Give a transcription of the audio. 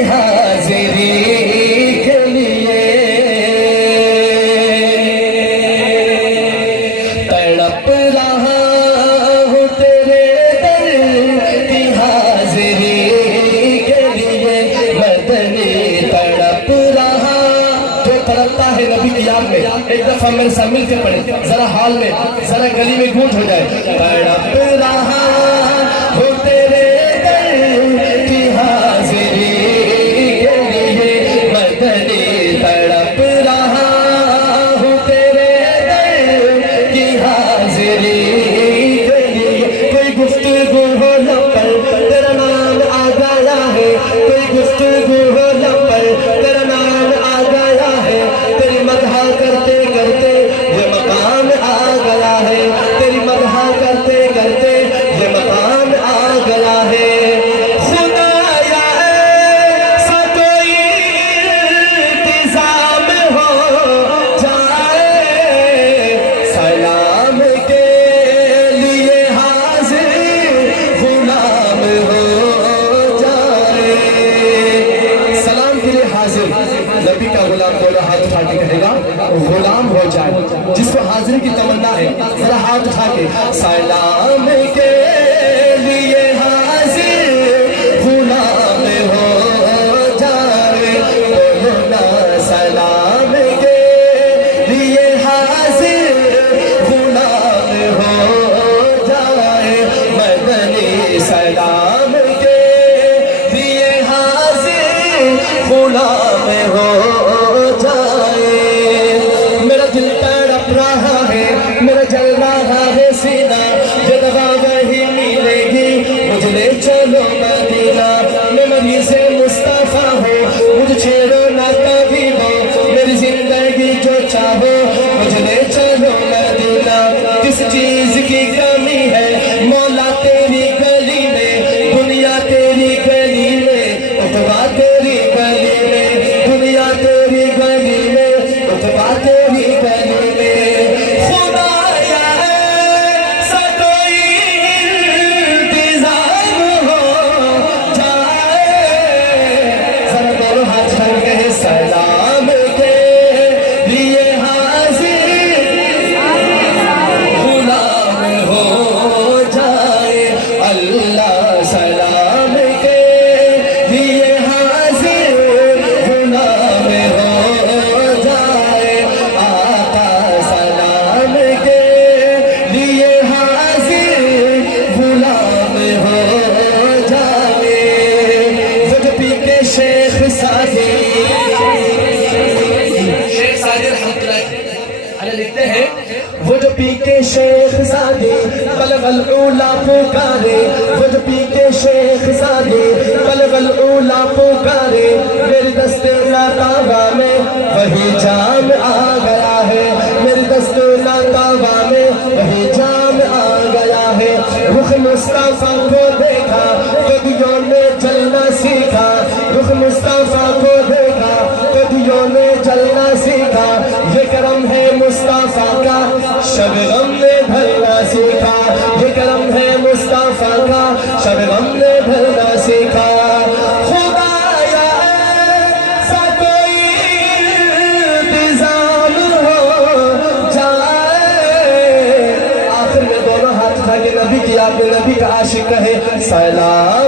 حاضری کے لیے تڑپ رہا ہوں تیرے در کی حاضری کے لیے مدنی تڑپ رہا جو تڑپتا ہے نبی کی یاد میں ایک دفعہ میرے ساتھ مل کے پڑھیں ذرا حال میں ذرا گلی میں گونج ہو جائے تڑپ رہا ہوں تیرے در کی حاضری کے لیے مدنی تڑپ رہا ہوں تیرے در کی حاضری کے لیے کوئی گفتگو ہو لب پر تیرا نام آ گیا ہے کوئی گفتگو ہو لب پر تیرا نام آ گیا ہے تیری مدح کرتے کرتے یہ مقام آ گیا ہے تیری مدح کرتے کرتے یہ مقام آ گیا ہے خدایا ایسا کوئی التزام ہو جائے سلام کے لیے حاضر غلام ہو جائے سلام کے لیے حاضر نبی کا غلام دونوں ہاتھ اٹھا کے کہے گا غلام ہو جائے جس کو حاضری کی تمنا ہے ذرا ہاتھ اٹھا کے سلام کے لیے حاضر غلام ہو جائے بولنا سلام کے لیے حاضر غلام ہو جائے مدنی سلام کے لیے حاضر غلام ہو جائے میرا دل تڑپ رہا ہے میرا جل رہا ہے سینہ یہ دغا وہی ملے گی مجھ لے چلو مدینہ میں مریض مصطفیٰ ہوں مجھ چھیڑو نہ کبھی ہو میری زندگی جو چاہو مجھ لے چلو مدینہ کس چیز کی کمی ہے مولا تیری گلی میں دنیا تیری گلی میں اتبا تیری گلی میں دنیا تیری گلی میں اتبا تیری گلی میں خدایا ایسا کوئی التزام ہو جائے ذرا دونوں ہاتھ چھڑ کے سلام کے لیے حاضر غلام ہو جائے اللہ سلام کے لیے حاضر غلام ہو جائے آقا سلام کے لیے حاضر غلام ہو جائے وہ جو پی کے شیخ سادی رحمتہ اللہ لکھتے ہیں وہ جو پی کے شیخ سادی بلغ العلا پکارے وہ جو پی کے شیخ سادی بلغ العلا پکارے میری دست ناتابہ میں وہی جام آ گیا ہے میری دست ناتابہ میں وہی جام آ گیا ہے رخ مصطفیٰ کو دیکھا قدیوں نے چلنا سیکھا رخ مصطفیٰ کو دیکھا قدیوں نے چلنا سیکھا یہ کرم ہے مصطفیٰ کا شب غم نے بھرنا سیکھا یہ کرم ہے مصطفیٰ کا شب غم نے بھرنا سیکھا خدایا ایسا کوئی التزام ہو جائے آخر میں دونوں ہاتھ اٹھا کے نبی کی آپ نے نبی کا عاشق کہے سلام